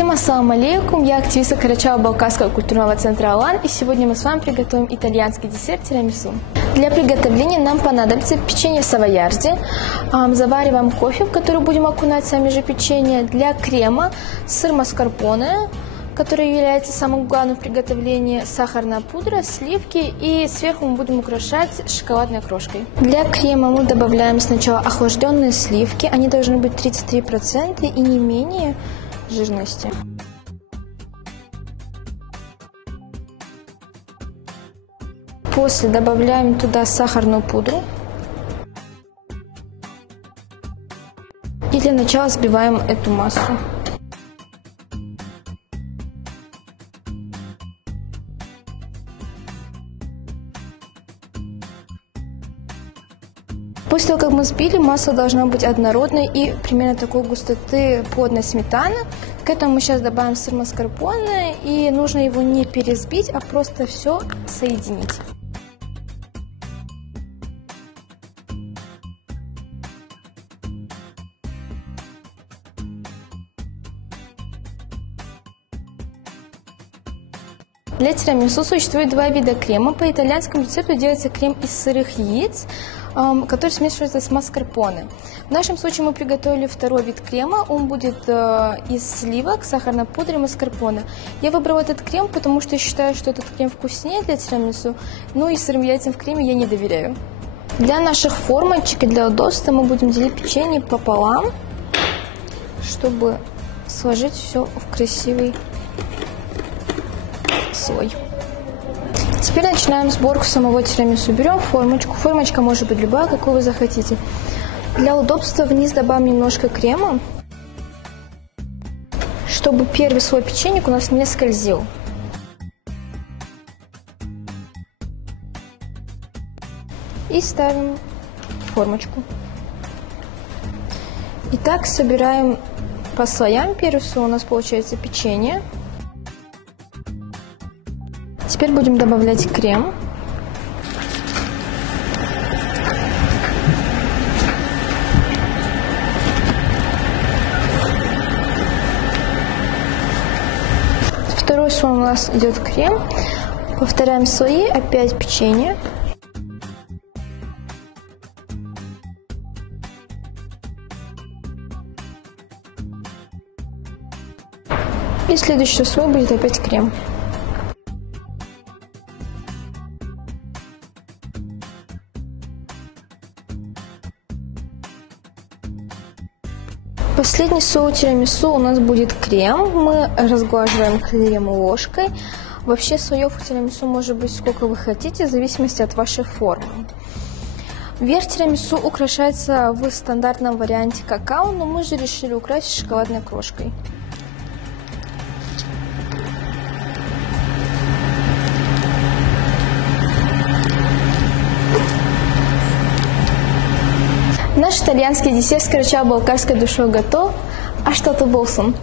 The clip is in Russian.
Всем ассаламу алейкум, я активистка Карачаево-Балкарского культурного центра «Алан», и сегодня мы с вами приготовим итальянский десерт тирамису. Для приготовления нам понадобится печенье савоярди, завариваем кофе, в который будем окунать сами же печенье, для крема сыр маскарпоне, который является самым главным в приготовлении, сахарная пудра, сливки, и сверху мы будем украшать шоколадной крошкой. Для крема мы добавляем сначала охлажденные сливки, они должны быть 33% и не менее жирности. После добавляем туда сахарную пудру и для начала взбиваем эту массу. После того, как мы взбили, масса должна быть однородной и примерно такой густоты плотной сметаны. К этому мы сейчас добавим сыр маскарпоне, и нужно его не перезбить, а просто все соединить. Для тирамису существует два вида крема. По итальянскому рецепту делается крем из сырых яиц, который смешивается с маскарпоне. В нашем случае мы приготовили второй вид крема. Он будет из сливок, сахарной пудры и маскарпоне. Я выбрала этот крем, потому что считаю, что этот крем вкуснее для тирамису, но и сырым яйцам в креме я не доверяю. Для наших формочек и для удобства мы будем делить печенье пополам, чтобы сложить все в красивый слой. Теперь начинаем сборку самого тирамису. Берем формочку. Формочка может быть любая, какую вы захотите. Для удобства вниз добавим немножко крема, чтобы первый слой печенья у нас не скользил. И ставим формочку. Итак, собираем по слоям первый слой. У нас получается печенье. Теперь будем добавлять крем. Второй слой у нас идет крем. Повторяем слои, опять печенье. И следующий слой будет опять крем. Последний слой тирамису у нас будет крем. Мы разглаживаем крем ложкой. Вообще слоев у тирамису может быть сколько вы хотите, в зависимости от вашей формы. Верх тирамису украшается в стандартном варианте какао, но мы же решили украсить шоколадной крошкой. Наш итальянский десерт с карачаево-балкарской душой готов. А что ты, Болсон?